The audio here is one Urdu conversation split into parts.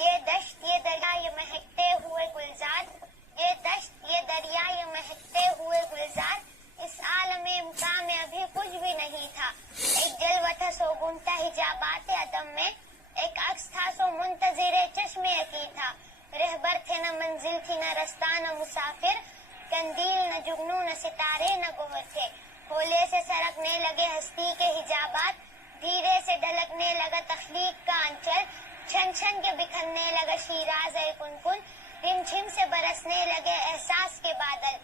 یہ دشت یہ دریا یہ مہکتے ہوئے گلزار، یہ دشت یہ دریا یہ مہکتے ہوئے گلزار، اس عالم امکان میں ابھی کچھ بھی نہیں تھا۔ ایک جلوہ تھا سو گنتا حجابات عدم میں، ایک عکس تھا سو منتظر چشم یقین تھا۔ رہبر تھے نہ منزل تھی نہ رستہ نہ مسافر، قندیل نہ جگنو نہ ستارے نہ گوہر تھے۔ ہولے سے سرکنے لگے ہستی کے حجابات، دھیرے سے ڈھلکنے لگا تخلیق کا انچل، چھن چھن کے بکھرنے لگا شیراز کن کن، رم جھم سے برسنے لگے احساس کے بادل۔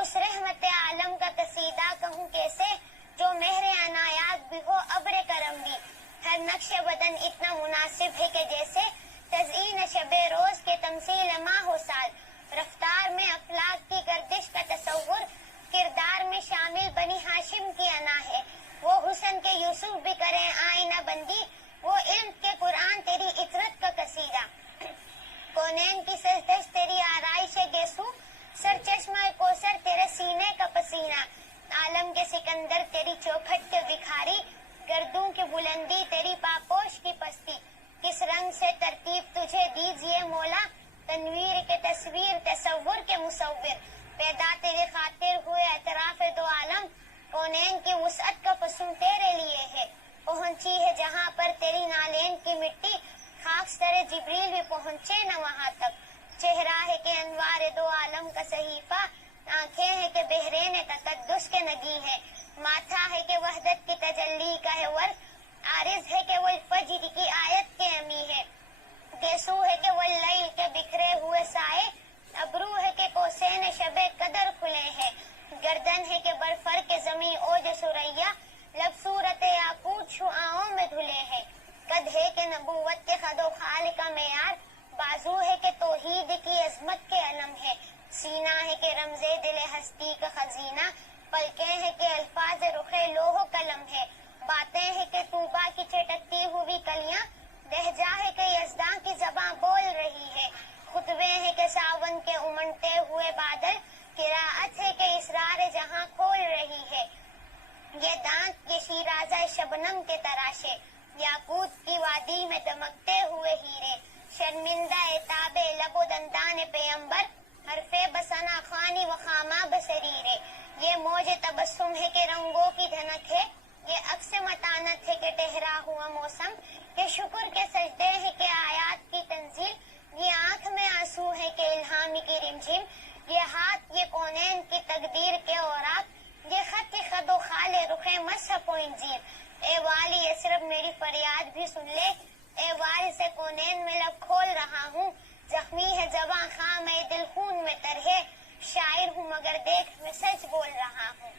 اس رحمت عالم کا قصیدہ کہوں کیسے، جو مہر عنایات بھی ہو ابر کرم بھی۔ ہر نقش بدن اتنا مناسب ہے کہ جیسے تزئین شب روز کے تمثیل ماہ و سال۔ رفتار میں افلاک کی گردش کا تصور، کردار میں شامل بنی ہاشم کی انا ہے۔ وہ حسن کے یوسف بھی کریں آئینہ بندی، وہ علم کے قرآن تیری عطرت کا قصیدہ۔ کونین کی سجدش تیری آرائش گیسو، سر چشمہ کوثر تیرے سینے کا پسینہ۔ عالم کے سکندر تیری چوکھٹ کے بکھاری، گردوں کی بلندی تیری پاپوش کی پستی۔ کس رنگ سے ترتیب تجھے دیجئے مولا، تنویر کے تصویر تصور کے مصور۔ پیدا تیرے خاطر ہوئے اطراف دو عالم، کونین کی وسعت کا فسون تیرے لیے ہے۔ پہنچی ہے جہاں پر تیری نالین کی مٹی، خاک سر جبریل بھی پہنچے نہ وہاں تک۔ چہرہ ہے کہ انوار دو عالم کا صحیفہ، آنکھیں ہیں کہ بحرین تقدس کے نگی ہیں۔ ماتھا ہے کہ وحدت کی تجلی کا ہے ورق، عارض ہے کہ وہ فجر کی آیت کے امی ہے۔ گیسو ہے کہ واللیل کے بکھرے ہوئے سائے، ابرو ہے کہ کوسین شب قدر کھلے ہیں۔ گردن ہے کہ برفر کے زمیں اوج سریا، لب صورت یاقوت شعاعوں میں دھلے ہیں۔ قد ہے کہ نبوت کے خد و خال کا معیار، بازو ہے کہ توحید کی عظمت کے علم ہے۔ سینہ ہے کہ رمز دل ہستی کا خزینہ، پلکیں ہیں کہ الفاظ رخ لوح و قلم ہے۔ باتیں ہیں کہ طوبا کی چھٹکتی ہوئی کلیاں، لہجہ ہے کہ یزداں کی زباں بول رہی ہے۔ خطبے ہیں کہ ساون کے امنڈتے ہوئے بادل، قرأت ہے کہ اسرار جہاں کھول رہی ہے۔ یہ دانت یہ شیرازہ شبنم کے تراشے، یاقوت کی وادی میں دمکتے ہوئے ہیرے۔ شرمندہ تاب لب و دندان پیمبر، حرف بسنا خوانی و خامہ بسریرے۔ یہ موج تبسم ہے کہ رنگوں کی دھنک ہے، یہ عکس متانت ہے کہ ٹہرا ہوا موسم۔ یہ شکر کے سجدے ہے کہ آیات کی تنزیل، یہ آنکھ میں آنسو ہے کہ الہام کی رمجھم۔ یہ ہاتھ یہ کونین کی تقدیر کے اوراق، یہ خط خد و خال رخ مصحف و انجیل۔ اے والی یثرب میری فریاد بھی سن لے، اے وارث کونین میں لب کھول رہا ہوں۔ زخمی ہے زباں خاں میں دل خون میں تر ہے، شاعر ہوں مگر دیکھ میں سچ بول رہا ہوں۔